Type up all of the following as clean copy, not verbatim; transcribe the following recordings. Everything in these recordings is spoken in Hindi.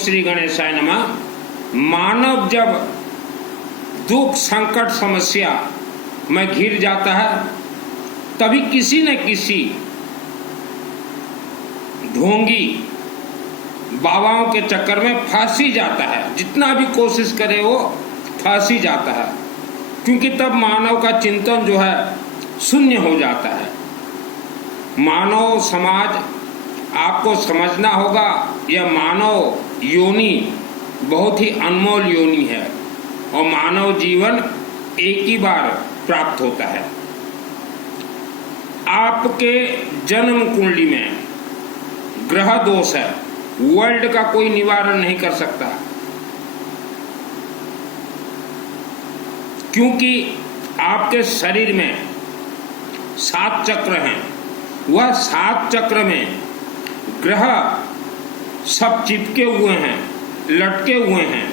श्री गणेशाय नमः। मानव जब दुख संकट समस्या में घिर जाता है तभी किसी न किसी ढोंगी बाबाओं के चक्कर में फंस ही जाता है। जितना भी कोशिश करे वो फंस ही जाता है, क्योंकि तब मानव का चिंतन जो है शून्य हो जाता है। मानव समाज आपको समझना होगा, यह मानव योनि बहुत ही अनमोल योनि है और मानव जीवन एक ही बार प्राप्त होता है। आपके जन्म कुंडली में ग्रह दोष है, वर्ल्ड का कोई निवारण नहीं कर सकता, क्योंकि आपके शरीर में 7 चक्र हैं। वह 7 चक्र में ग्रह सब चिपके हुए हैं, लटके हुए हैं,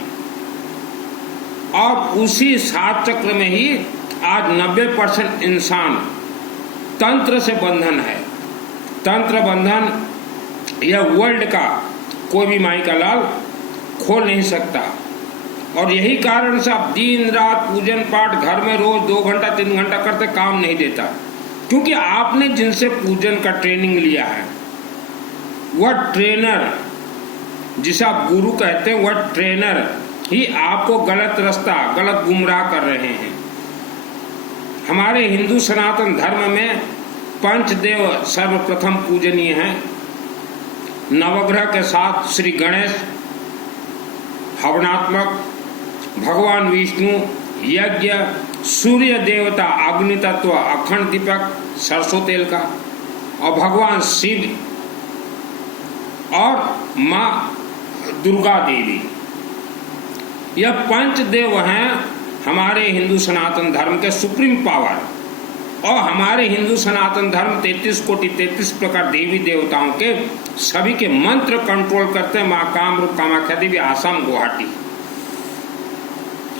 और उसी 7 चक्र में ही आज 90% इंसान तंत्र से बंधन है। तंत्र बंधन यह वर्ल्ड का कोई भी माई का लाल खोल नहीं सकता, और यही कारण से आप दिन रात पूजन पाठ घर में रोज 2 घंटा 3 घंटा करते काम नहीं देता, क्योंकि आपने जिनसे पूजन का ट्रेनिंग लिया है वह ट्रेनर, जिसे आप गुरु कहते हैं, वह ट्रेनर ही आपको गलत रास्ता गलत गुमराह कर रहे हैं। हमारे हिंदू सनातन धर्म में पंचदेव सर्वप्रथम पूजनीय हैं। नवग्रह के साथ श्री गणेश हवनात्मक, भगवान विष्णु यज्ञ, सूर्य देवता अग्नि तत्व अखंड दीपक सरसों तेल का, और भगवान शिव और माँ दुर्गा देवी, यह पंचदेव हैं हमारे हिंदू सनातन धर्म के सुप्रीम पावर। और हमारे हिंदू सनातन धर्म 33 कोटि 33 प्रकार देवी देवताओं के सभी के मंत्र कंट्रोल करते हैं। माँ कामरूप कामाख्या देवी, आसाम, गुवाहाटी।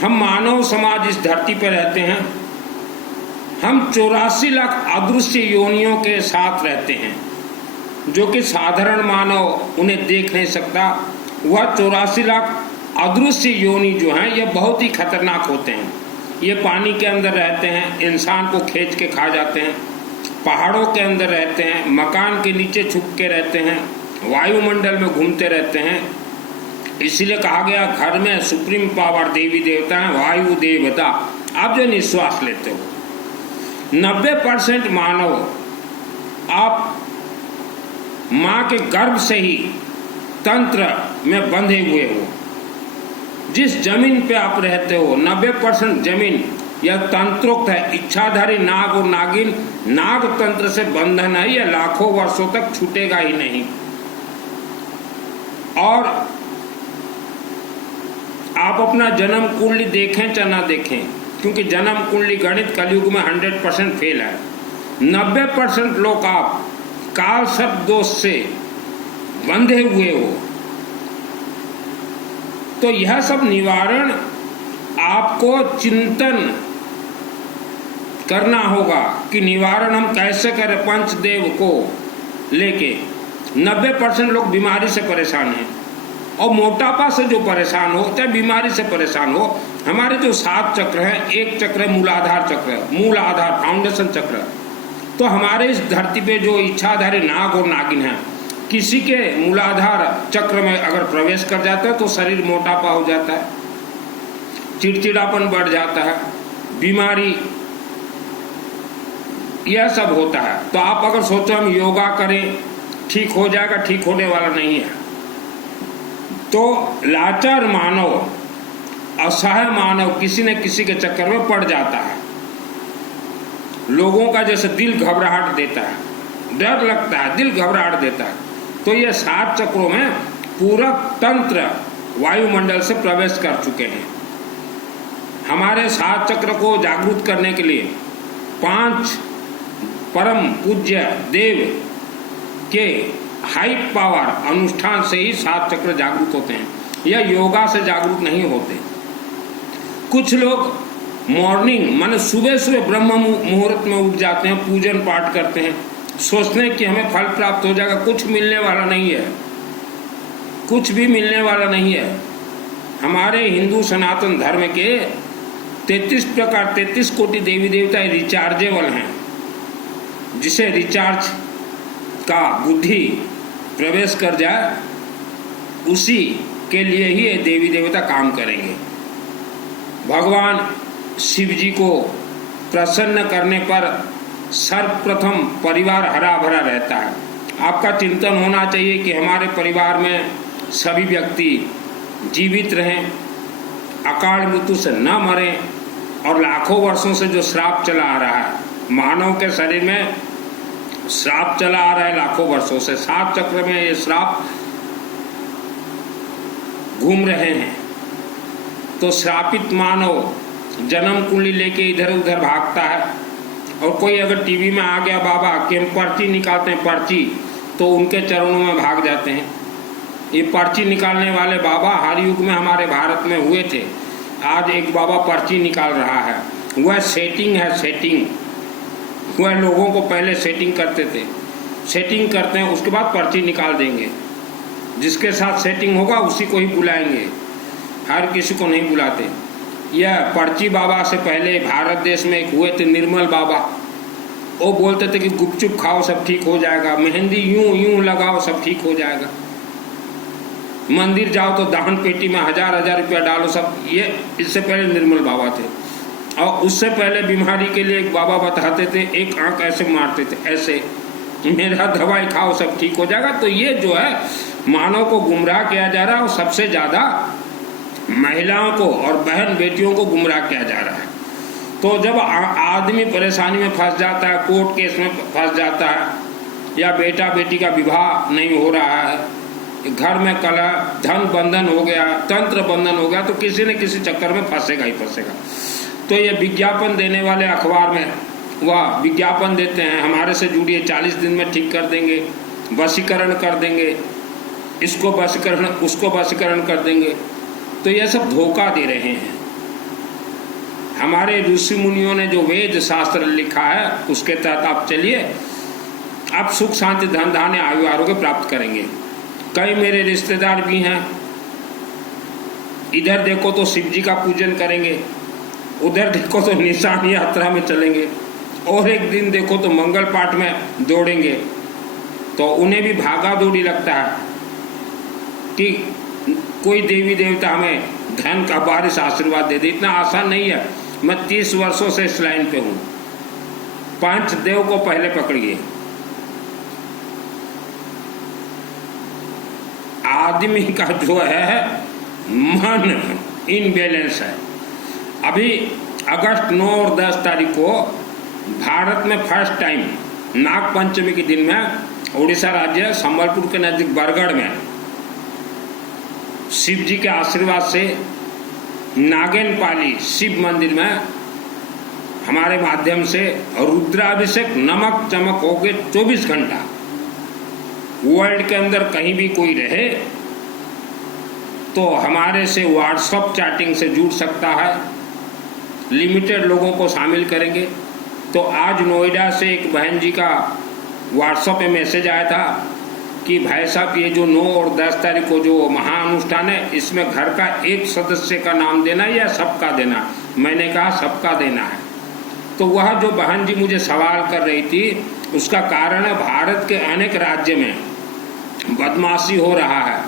हम मानव समाज इस धरती पर रहते हैं। हम 84 लाख अदृश्य योनियों के साथ रहते हैं, जो कि साधारण मानव उन्हें देख नहीं सकता। वह 84 लाख अदृश्य योनि जो हैं ये बहुत ही खतरनाक होते हैं। ये पानी के अंदर रहते हैं, इंसान को खींच के खा जाते हैं, पहाड़ों के अंदर रहते हैं, मकान के नीचे छुप के रहते हैं, वायुमंडल में घूमते रहते हैं। इसीलिए कहा गया घर में सुप्रीम पावर देवी देवता है, वायु देवता। आप जो निश्वास लेते हो, 90% मानव आप माँ के गर्भ से ही तंत्र में बंधे हुए हो। जिस जमीन पे आप रहते हो 90% जमीन यह तंत्रोक्त है। इच्छाधारी नाग और नागिन नाग तंत्र से बंधन है, यह लाखों वर्षों तक छूटेगा ही नहीं। और आप अपना जन्म कुंडली देखें चाहे ना देखें, क्योंकि जन्म कुंडली गणित कलयुग में 100% फेल है। 90% लोग आप काल सर्प दोष से बंधे हुए हो। तो यह सब निवारण आपको चिंतन करना होगा कि निवारण हम कैसे करें। पंचदेव को लेके 90% लोग बीमारी से परेशान हैं, और मोटापा से जो परेशान हो चाहे बीमारी से परेशान हो। हमारे जो 7 चक्र हैं, एक चक्र है मूलाधार चक्र, मूल आधार फाउंडेशन चक्र। तो हमारे इस धरती पे जो इच्छाधारी नाग और नागिन है, किसी के मूलाधार चक्र में अगर प्रवेश कर जाता है तो शरीर मोटापा हो जाता है, चिड़चिड़ापन बढ़ जाता है, बीमारी, यह सब होता है। तो आप अगर सोचो हम योगा करें ठीक हो जाएगा, ठीक होने वाला नहीं है। तो लाचार मानव, असहाय मानव किसी न किसी के चक्कर में पड़ जाता है। लोगों का जैसे दिल घबराहट देता है, डर लगता है, दिल घबराहट देता है। तो ये 7 चक्रों में पूरा तंत्र वायुमंडल से प्रवेश कर चुके हैं। हमारे 7 चक्र को जागरूक करने के लिए 5 परम पूज्य देव के हाई पावर अनुष्ठान से ही 7 चक्र जागरूक होते हैं। यह योगा से जागरूक नहीं होते। कुछ लोग मॉर्निंग माने सुबह सुबह ब्रह्म मुहूर्त में उठ जाते हैं, पूजन पाठ करते हैं, सोचते हैं कि हमें फल प्राप्त हो जाएगा। कुछ मिलने वाला नहीं है। कुछ भी मिलने वाला नहीं है। हमारे हिंदू सनातन धर्म के 33 कोटि देवी देवता रिचार्जेबल हैं। जिसे रिचार्ज का बुद्धि प्रवेश कर जाए उसी के लिए ही ये देवी देवता काम करेंगे। भगवान शिव जी को प्रसन्न करने पर सर्वप्रथम परिवार हरा भरा रहता है। आपका चिंतन होना चाहिए कि हमारे परिवार में सभी व्यक्ति जीवित रहें, अकाल मृत्यु से न मरें, और लाखों वर्षों से जो श्राप चला आ रहा है, मानव के शरीर में श्राप चला आ रहा है लाखों वर्षों से, 7 चक्र में ये श्राप घूम रहे हैं। तो श्रापित मानव जन्म कुंडली लेके इधर उधर भागता है, और कोई अगर टीवी में आ गया बाबा कि हम पर्ची निकालते हैं पर्ची, तो उनके चरणों में भाग जाते हैं। ये पर्ची निकालने वाले बाबा हर युग में हमारे भारत में हुए थे। आज एक बाबा पर्ची निकाल रहा है, वह सेटिंग है, सेटिंग। वह लोगों को पहले सेटिंग करते थे, सेटिंग करते हैं, उसके बाद पर्ची निकाल देंगे। जिसके साथ सेटिंग होगा उसी को ही बुलाएंगे, हर किसी को नहीं बुलाते। यह पर्ची बाबा से पहले भारत देश में एक हुए थे निर्मल बाबा। वो बोलते थे कि गुपचुप खाओ सब ठीक हो जाएगा, मेहंदी यूं यूं लगाओ सब ठीक हो जाएगा, मंदिर जाओ तो दान पेटी में 1000 रुपया डालो सब। ये इससे पहले निर्मल बाबा थे। और उससे पहले बीमारी के लिए एक बाबा बताते थे, एक आंख ऐसे मारते थे, ऐसे मेरा दवाई खाओ सब ठीक हो जाएगा। तो ये जो है मानव को गुमराह किया जा रहा है, और सबसे ज़्यादा महिलाओं को और बहन बेटियों को गुमराह किया जा रहा है। तो जब आदमी परेशानी में फंस जाता है, कोर्ट केस में फंस जाता है, या बेटा बेटी का विवाह नहीं हो रहा है, घर में कलह, धन बंधन हो गया, तंत्र बंधन हो गया, तो किसी न किसी चक्कर में फंसेगा ही फंसेगा। तो ये विज्ञापन देने वाले अखबार में वह विज्ञापन देते हैं, हमारे से जुड़िए 40 दिन में ठीक कर देंगे, वशीकरण कर देंगे, इसको वशीकरण उसको वशीकरण कर देंगे। तो यह सब धोखा दे रहे हैं। हमारे ऋषि मुनियों ने जो वेद शास्त्र लिखा है उसके तहत आप चलिए, आप सुख शांति धन धान्य आयु आरोग्य प्राप्त करेंगे। कई मेरे रिश्तेदार भी हैं, इधर देखो तो शिव जी का पूजन करेंगे, उधर देखो तो निशान यात्रा में चलेंगे, और एक दिन देखो तो मंगल पाठ में दौड़ेंगे। तो उन्हें भी भागा दौड़ी लगता है कि कोई देवी देवता हमें धन का बारिश आशीर्वाद दे दे। इतना आसान नहीं है। मैं 30 वर्षों से इस लाइन पे हूँ। 5 देव को पहले पकड़िए। आदमी का जो है मन इनबैलेंस है। अभी अगस्त 9 और 10 तारीख को भारत में फर्स्ट टाइम नाग पंचमी के दिन में उड़ीसा राज्य संबलपुर के नजदीक बरगढ़ में शिव जी के आशीर्वाद से नागेनपाली शिव मंदिर में हमारे माध्यम से रुद्राभिषेक नमक चमक हो गए 24 घंटा। वर्ल्ड के अंदर कहीं भी कोई रहे तो हमारे से व्हाट्सएप चैटिंग से जुड़ सकता है। लिमिटेड लोगों को शामिल करेंगे। तो आज नोएडा से एक बहन जी का व्हाट्सएप पे मैसेज आया था कि भाई साहब ये जो 9 और 10 तारीख को जो महाअनुष्ठान है इसमें घर का एक सदस्य का नाम देना या सबका देना। मैंने कहा सबका देना है। तो वह जो बहन जी मुझे सवाल कर रही थी उसका कारण है भारत के अनेक राज्य में बदमाशी हो रहा है।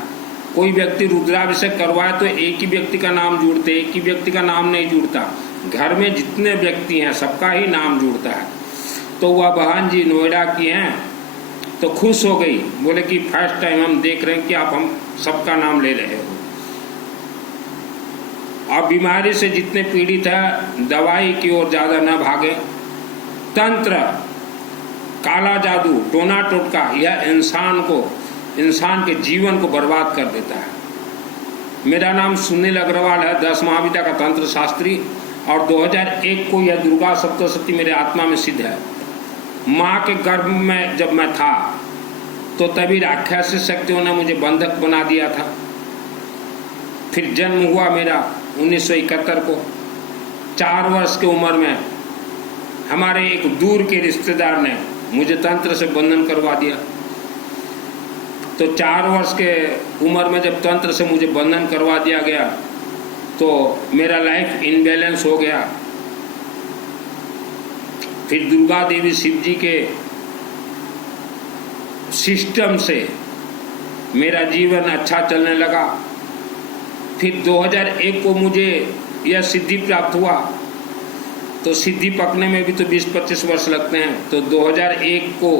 कोई व्यक्ति रुद्राभिषेक करवाए तो एक ही व्यक्ति का नाम जुड़ते, एक ही व्यक्ति का नाम नहीं जुड़ता। घर में जितने व्यक्ति हैं सबका ही नाम जुड़ता है। तो वह बहन जी नोएडा की हैं तो खुश हो गई, बोले कि फर्स्ट टाइम हम देख रहे हैं कि आप हम सबका नाम ले रहे हो। अब बीमारी से जितने पीड़ित है दवाई की ओर ज़्यादा न भागे। तंत्र, काला जादू, टोना टोटका यह इंसान के जीवन को बर्बाद कर देता है। मेरा नाम सुनील अग्रवाल है, 10 महाविद्या का तंत्र शास्त्री, और 2001 को यह दुर्गा सप्तशती मेरे आत्मा में सिद्ध है। माँ के गर्भ में जब मैं था तो तभी राक्षसी शक्तियों ने मुझे बंधक बना दिया था। फिर जन्म हुआ मेरा 1971 को। 4 वर्ष की उम्र में हमारे एक दूर के रिश्तेदार ने मुझे तंत्र से बंधन करवा दिया। तो 4 वर्ष के उम्र में जब तंत्र से मुझे बंधन करवा दिया गया तो मेरा लाइफ इनबैलेंस हो गया। फिर दुर्गा देवी शिव जी के सिस्टम से मेरा जीवन अच्छा चलने लगा। फिर 2001 को मुझे यह सिद्धि प्राप्त हुआ। तो सिद्धि पकने में भी तो 20-25 वर्ष लगते हैं। तो 2001 को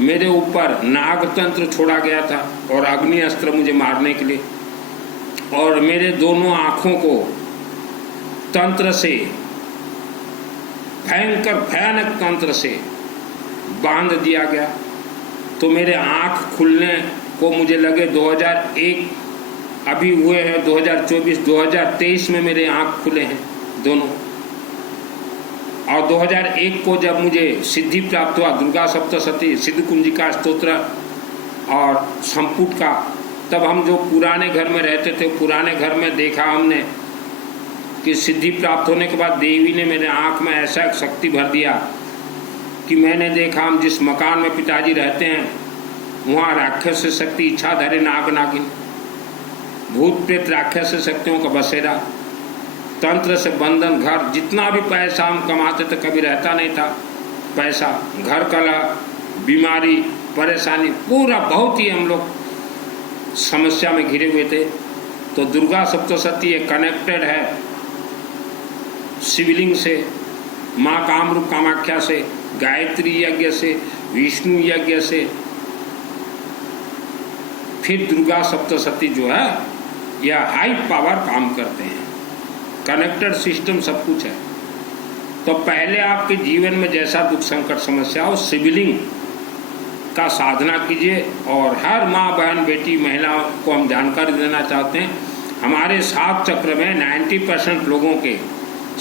मेरे ऊपर नागतंत्र छोड़ा गया था और अग्नि अस्त्र मुझे मारने के लिए, और मेरे दोनों आँखों को तंत्र से, भयानक तंत्र से बांध दिया गया। तो मेरे आँख खुलने को मुझे लगे 2001 अभी हुए हैं, 2024-2023 में मेरे आँख खुले हैं दोनों। और 2001 को जब मुझे सिद्धि प्राप्त हुआ, दुर्गा सप्तशती, सिद्ध कुंजिका स्तोत्र और संपुट का, तब हम जो पुराने घर में रहते थे, पुराने घर में देखा हमने कि सिद्धि प्राप्त होने के बाद देवी ने मेरे आँख में ऐसा शक्ति भर दिया कि मैंने देखा हम जिस मकान में पिताजी रहते हैं वहाँ राक्षस शक्ति, इच्छाधारी नाग नागिन, भूत प्रेत राक्षस शक्तियों का बसेरा, तंत्र से बंधन, घर, जितना भी पैसा हम कमाते थे कभी रहता नहीं था पैसा, घर कला, बीमारी, परेशानी, पूरा बहुत ही हम लोग समस्या में घिरे हुए थे। तो दुर्गा सप्तशती ये कनेक्टेड है शिवलिंग से, माँ कामरूप कामाख्या से, गायत्री यज्ञ से, विष्णु यज्ञ से। फिर दुर्गा सप्तशती जो है यह हाई पावर काम करते हैं, कनेक्टेड सिस्टम सब कुछ है। तो पहले आपके जीवन में जैसा दुख संकट समस्या हो, शिवलिंग का साधना कीजिए। और हर माँ बहन बेटी महिलाओं को हम जानकारी देना चाहते हैं, हमारे 7 चक्र में 90% लोगों के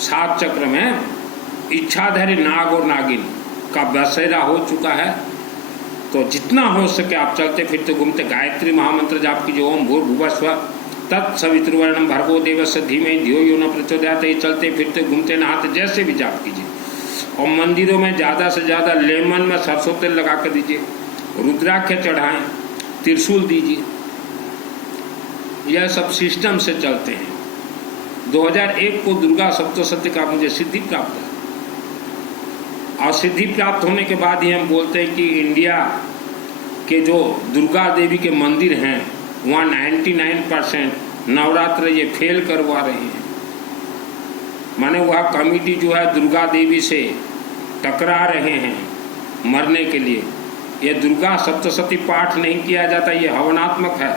7 चक्र में इच्छाधारी नाग और नागिन का बसेरा हो चुका है। तो जितना हो सके आप चलते फिरते घूमते गायत्री महामंत्र जाप कीजिए, ओम भूर्भुवस्सुवः तत्सवितुर्वरेण्यं भर्गो देवस्य धीमहि धियो यो न प्रचोदयात्। ये चलते फिरते घूमते नहाते जैसे भी जाप कीजिए। और मंदिरों में ज़्यादा से ज़्यादा लेमन में सरसों तेल लगा कर दीजिए, रुद्राक्ष चढ़ाएं, त्रिशूल दीजिए। यह सब सिस्टम से चलते हैं। 2001 को दुर्गा सप्तशती का मुझे सिद्धि प्राप्त है, और सिद्धि प्राप्त होने के बाद ही हम बोलते हैं कि इंडिया के जो दुर्गा देवी के मंदिर हैं वहाँ 99% नवरात्र ये फेल करवा रहे हैं। माने वह कमिटी जो है दुर्गा देवी से टकरा रहे हैं मरने के लिए। ये दुर्गा सप्तशती पाठ नहीं किया जाता, ये हवनात्मक है।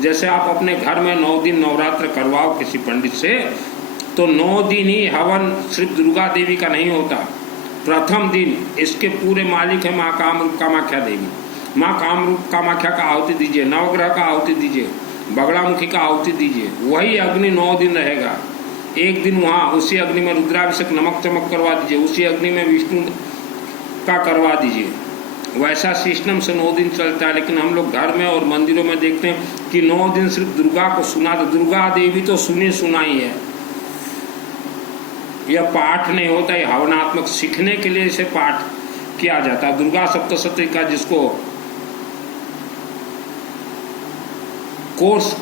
जैसे आप अपने घर में 9 दिन नवरात्र करवाओ किसी पंडित से, तो 9 दिन ही हवन सिर्फ दुर्गा देवी का नहीं होता। प्रथम दिन इसके पूरे मालिक है माँ कामरूप कामाख्या देवी। माँ कामरूप कामाख्या का आहुति दीजिए, नवग्रह का आहुति दीजिए, बगड़ामुखी का आहुति दीजिए। वही अग्नि 9 दिन रहेगा। एक दिन वहाँ उसी अग्नि में रुद्राभिषेक नमक चमक करवा दीजिए, उसी अग्नि में विष्णु का करवा दीजिए। वैसा सिस्टम से 9 दिन चलता है। लेकिन हम लोग घर में और मंदिरों में देखते हैं कि 9 दिन सिर्फ दुर्गा को सुना, तो दुर्गा देवी तो सुनी सुनाई है। यह पाठ नहीं होता, यह हवनात्मक सीखने के लिए इसे पाठ किया जाता है। दुर्गा सप्तशती का जिसको कोर्स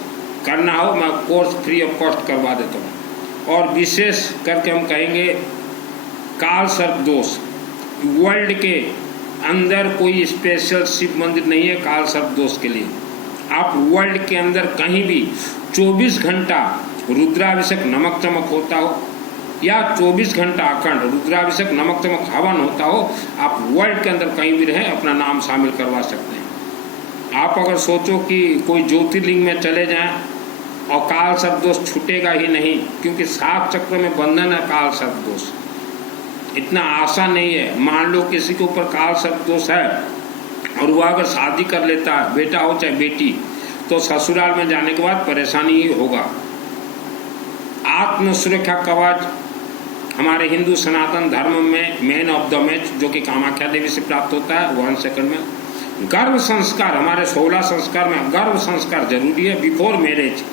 करना हो, मैं कोर्स फ्री ऑफ कॉस्ट करवा देता हूँ। और विशेष करके हम कहेंगे काल सर्प दोष, वर्ल्ड के अंदर कोई स्पेशल शिव मंदिर नहीं है काल सर्प दोष के लिए। आप वर्ल्ड के अंदर कहीं भी 24 घंटा रुद्राभिषेक नमक चमक होता हो या 24 घंटा अखंड रुद्राभिषेक नमक चमक हवन होता हो, आप वर्ल्ड के अंदर कहीं भी रहें अपना नाम शामिल करवा सकते हैं। आप अगर सोचो कि कोई ज्योतिर्लिंग में चले जाएं और काल सर्प दोष छूटेगा ही नहीं, क्योंकि 7 चक्र में बंधन है काल सर्प दोष। इतना आसान नहीं है। मान लो किसी के ऊपर काल सर्प दोष है और वह अगर शादी कर लेता है, बेटा हो चाहे बेटी, तो ससुराल में जाने के बाद परेशानी ही होगा। आत्म सुरक्षा कवच हमारे हिंदू सनातन धर्म में मैन ऑफ द मैच जो कि कामाख्या देवी से प्राप्त होता है 1 सेकंड में। गर्भ संस्कार हमारे 16 संस्कार में गर्भ संस्कार जरूरी है बिफोर मैरिज।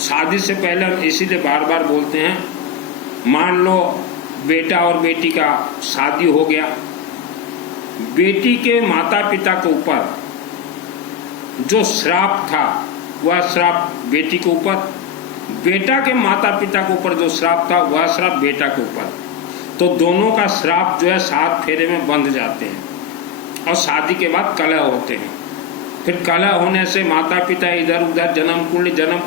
शादी से पहले हम इसीलिए बार बार बोलते हैं, मान लो बेटा और बेटी का शादी हो गया, बेटी के माता पिता के ऊपर जो श्राप था वह श्राप बेटी के ऊपर, बेटा के माता पिता के ऊपर जो श्राप था वह श्राप बेटा के ऊपर। तो दोनों का श्राप जो है 7 फेरे में बंध जाते हैं और शादी के बाद कलह होते हैं। फिर कलह होने से माता पिता इधर उधर, जन्म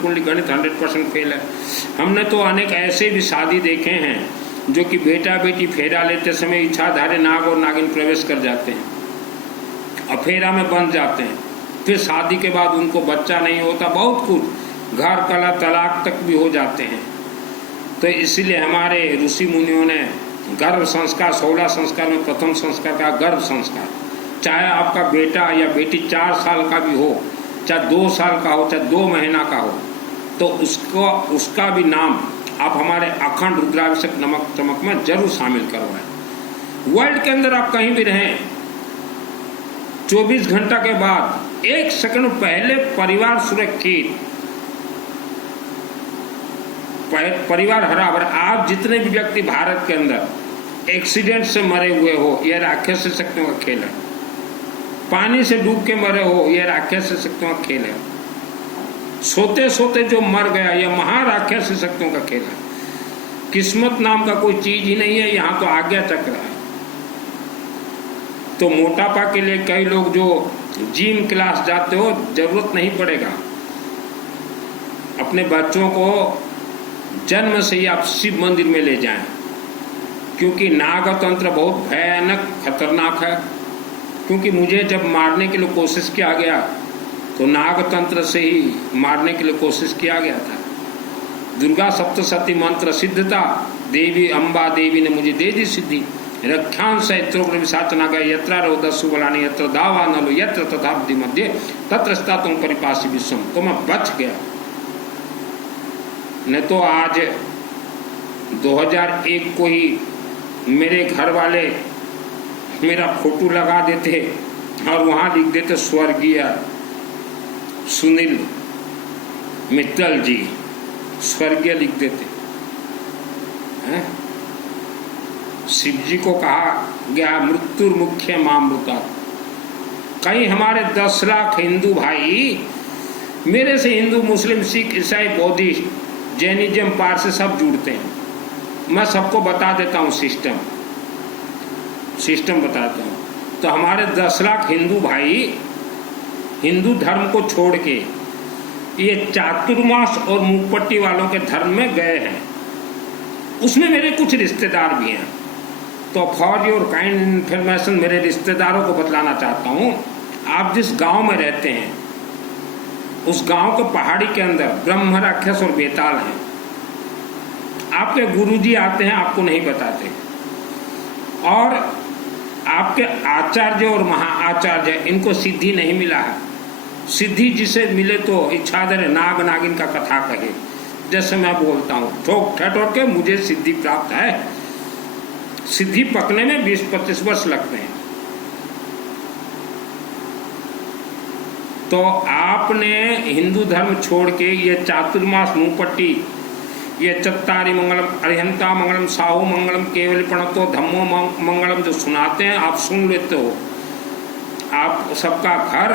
कुंडली गणित 100% फेल है। हमने तो अनेक ऐसे भी शादी देखे हैं जो कि बेटा बेटी फेरा लेते समय इच्छाधारी नाग और नागिन प्रवेश कर जाते हैं और फेरा में बंध जाते हैं। फिर शादी के बाद उनको बच्चा नहीं होता, बहुत कुछ, घर कलह तलाक तक भी हो जाते हैं। तो इसीलिए हमारे ऋषि मुनियों ने गर्भ संस्कार, 16 संस्कार में प्रथम संस्कार का गर्भ संस्कार। चाहे आपका बेटा या बेटी 4 साल का भी हो, चाहे 2 साल का हो, चाहे 2 महीना का हो, तो उसका भी नाम आप हमारे अखंड रुद्राभिषेक नमक चमक में जरूर शामिल करवाएं। वर्ल्ड के अंदर आप कहीं भी रहें, 24 घंटा के बाद 1 सेकंड पहले परिवार सुरक्षित, परिवार हरा-भरा। आप जितने भी व्यक्ति भारत के अंदर एक्सीडेंट से मरे हुए हो, यह राक्षस शक्तियों का खेल है। पानी से डूब के मरे हो, यह राक्षस शक्तियों का खेल है। सोते सोते जो मर गया, यह महाराक्षस शक्तियों का खेल है। किस्मत नाम का कोई चीज ही नहीं है, यहाँ तो आज्ञा चक्र है। तो मोटापा के लिए कई लोग जो जिम क्लास जाते हो, जरूरत नहीं पड़ेगा। अपने बच्चों को जन्म से ही आप शिव मंदिर में ले जाएं, क्योंकि नागतंत्र बहुत भयानक खतरनाक है। क्योंकि मुझे जब मारने के लिए कोशिश किया गया तो नागतंत्र से ही मारने के लिए कोशिश किया गया था। दुर्गा सप्तशती मंत्र सिद्ध था, देवी अम्बा देवी ने मुझे दे दी सिद्धि। रक्षांश विशाचनाग यत्र रोदस्सु बलानि यत्र दावानलो यत्र तथाब्धि मध्य तत्र स्थितं परिपासि विश्वम। तो मैं बच गया, नहीं तो आज 2001 को ही मेरे घर वाले मेरा फोटो लगा देते और वहां लिख देते स्वर्गीय सुनील मित्तल जी, स्वर्गीय लिख देते हैं। शिव जी को कहा गया मृत्युर्मुख्य मामृता। कई हमारे 10 लाख हिंदू भाई मेरे से, हिंदू मुस्लिम सिख ईसाई बौद्धिस्ट जैनिज्म पारसी सब जुड़ते हैं। मैं सबको बता देता हूँ, सिस्टम बताता हूँ। तो हमारे 10 लाख हिंदू भाई हिंदू धर्म को छोड़ के ये चातुर्मास और मुखपट्टी वालों के धर्म में गए हैं। उसमें मेरे कुछ रिश्तेदार भी हैं। तो फॉर योर काइंड इन्फॉर्मेशन मेरे रिश्तेदारों को बतलाना चाहता हूँ, आप जिस गांव में रहते हैं उस गांव के पहाड़ी के अंदर ब्रह्म राक्षस और बेताल हैं। आपके गुरुजी आते हैं, आपको नहीं बताते, और आपके आचार्य और महाआचार्य इनको सिद्धि नहीं मिला है। सिद्धि जिसे मिले तो इच्छाधर नाग नागिन का कथा कहे, जैसे मैं बोलता हूँ ठोक ठठोर के मुझे सिद्धि प्राप्त है। सिद्धि पकने में 20-25 वर्ष लगते हैं। तो आपने हिंदू धर्म छोड़ के ये चातुर्मास मुंहपट्टी, ये चत्तारी मंगलम अरिहंता मंगलम साहू मंगलम केवल प्रणतो धम्मो मंगलम जो सुनाते हैं, आप सुन लेते हो। आप सबका घर,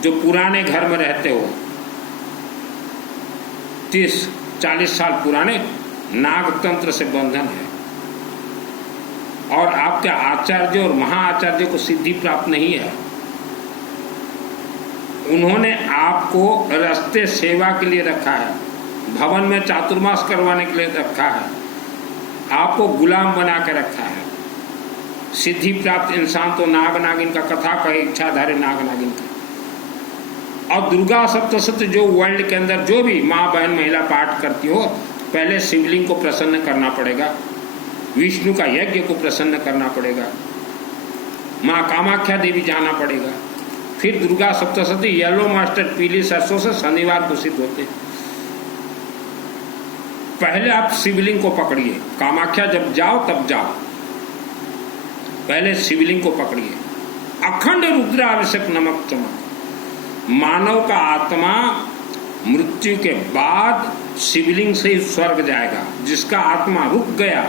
जो पुराने घर में रहते हो 30-40 साल पुराने, नागतंत्र से बंधन है। और आपके आचार्य और महाआचार्य को सिद्धि प्राप्त नहीं है। उन्होंने आपको रास्ते सेवा के लिए रखा है, भवन में चातुर्मास करवाने के लिए रखा है, आपको गुलाम बना के रखा है। सिद्धि प्राप्त इंसान तो नाग नागिन का कथा कहे, इच्छाधारी नाग नागिन का। और दुर्गा सप्तशती जो वर्ल्ड के अंदर जो भी माँ बहन महिला पाठ करती हो, पहले शिवलिंग को प्रसन्न करना पड़ेगा, विष्णु का यज्ञ को प्रसन्न करना पड़ेगा, माँ कामाख्या देवी जाना पड़ेगा। फिर दुर्गा सप्तशती येलो मास्टर्ड पीली सरसों से शनिवार को सिद्ध होते हैं। पहले आप शिवलिंग को पकड़िए, कामाख्या जब जाओ तब जाओ, पहले शिवलिंग को पकड़िए। अखंड रुद्राभिषेक नमक चमक। मानव का आत्मा मृत्यु के बाद शिवलिंग से ही स्वर्ग जाएगा। जिसका आत्मा रुक गया,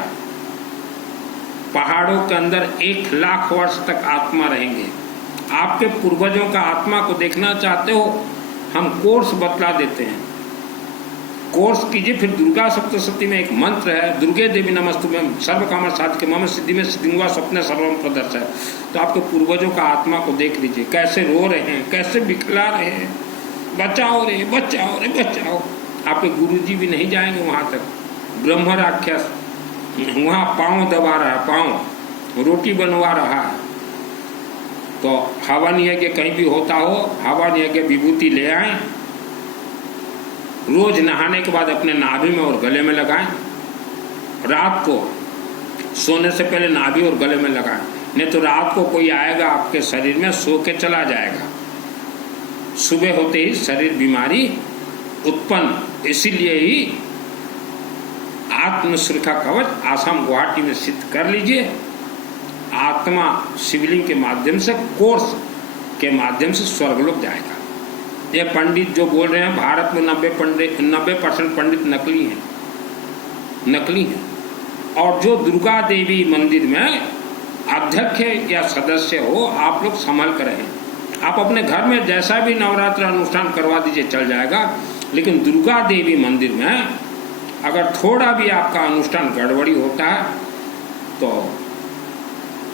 पहाड़ों के अंदर 1 लाख वर्ष तक आत्मा रहेंगे। आपके पूर्वजों का आत्मा को देखना चाहते हो, हम कोर्स बतला देते हैं। कोर्स कीजिए। फिर दुर्गा सप्तशती में एक मंत्र है, दुर्गे देवी नमस्तुभ्यं सर्वकाम साधिके मम सिद्धि में सिद्धिंवा स्वप्न सर्वम प्रदर्श है। तो आपके पूर्वजों का आत्मा को देख लीजिए, कैसे रो रहे हैं, कैसे बिखला रहे हैं, बचाओ रे बचाओ रे बचाओ। आपके गुरुजी भी नहीं जाएंगे वहाँ तक। ब्रह्म राक्षस वहाँ पाँव दबा रहा है, पाँव रोटी बनवा रहा है। तो हवन यज्ञ कहीं भी होता हो, हवन यज्ञ विभूति ले आए, रोज नहाने के बाद अपने नाभि में और गले में लगाएं। रात को सोने से पहले नाभि और गले में लगाएं, नहीं तो रात को कोई आएगा आपके शरीर में, सो के चला जाएगा। सुबह होते ही शरीर बीमारी उत्पन्न। इसीलिए ही आत्म सुरक्षा कवच आसाम गुवाहाटी में सिद्ध कर लीजिए। आत्मा शिवलिंग के माध्यम से, कोर्स के माध्यम से स्वर्गलोक जाएगा। ये पंडित जो बोल रहे हैं, भारत में 90% पंडित नकली हैं। और जो दुर्गा देवी मंदिर में अध्यक्ष या सदस्य हो, आप लोग संभल कर रहें। आप अपने घर में जैसा भी नवरात्र अनुष्ठान करवा दीजिए, चल जाएगा। लेकिन दुर्गा देवी मंदिर में अगर थोड़ा भी आपका अनुष्ठान गड़बड़ी होता है तो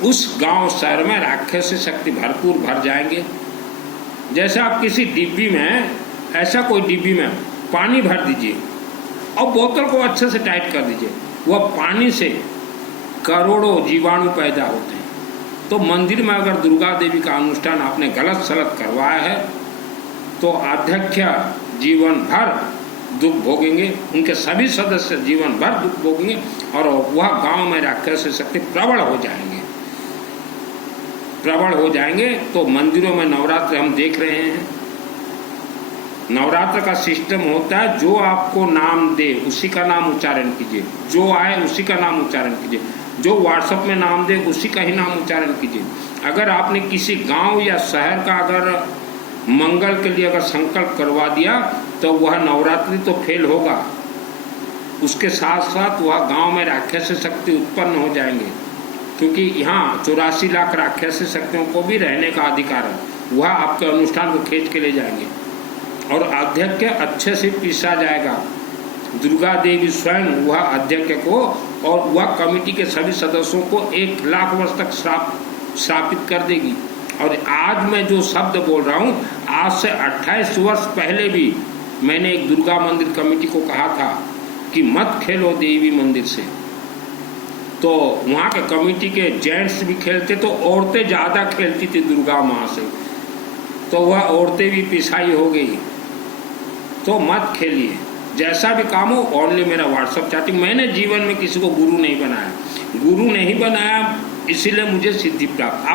उस गांव शहर में राक्षसी शक्ति भरपूर भर जाएंगे। जैसे आप किसी डिब्बी में, ऐसा कोई डिब्बी में पानी भर दीजिए और बोतल को अच्छे से टाइट कर दीजिए, वह पानी से करोड़ों जीवाणु पैदा होते हैं। तो मंदिर में अगर दुर्गा देवी का अनुष्ठान आपने गलत सलत करवाया है तो अध्यक्ष जीवन भर दुख भोगेंगे, उनके सभी सदस्य जीवन भर दुख भोगेंगे और वह गांव में राक्षसी शक्ति प्रबल हो जाएंगे। तो मंदिरों में नवरात्र हम देख रहे हैं। नवरात्र का सिस्टम होता है, जो आपको नाम दे उसी का नाम उच्चारण कीजिए, जो आए उसी का नाम उच्चारण कीजिए, जो व्हाट्सएप में नाम दे उसी का ही नाम उच्चारण कीजिए। अगर आपने किसी गांव या शहर का अगर मंगल के लिए अगर संकल्प करवा दिया तो वह नवरात्रि तो फेल होगा, उसके साथ साथ वह गांव में राक्षसी शक्ति उत्पन्न हो जाएंगे। क्योंकि यहाँ 84 लाख राक्षसी शक्तियों को भी रहने का अधिकार है, वह आपके अनुष्ठान को खींच के ले जाएंगे और अध्यक्ष अच्छे से पीसा जाएगा। दुर्गा देवी स्वयं वह अध्यक्ष को और वह कमेटी के सभी सदस्यों को 1 लाख वर्ष तक श्रापित कर देगी। और आज मैं जो शब्द बोल रहा हूँ, आज से 28 वर्ष पहले भी मैंने एक दुर्गा मंदिर कमेटी को कहा था कि मत खेलो देवी मंदिर से। तो वहाँ के कमेटी के जेंट्स भी खेलते, तो औरतें ज़्यादा खेलती थी दुर्गा माँ से, तो वह औरतें भी पिसाई हो गई। तो मत खेलिए, जैसा भी काम हो। ओनली मेरा व्हाट्सएप चैटिंग। मैंने जीवन में किसी को गुरु नहीं बनाया, इसीलिए मुझे सिद्धि प्राप्त।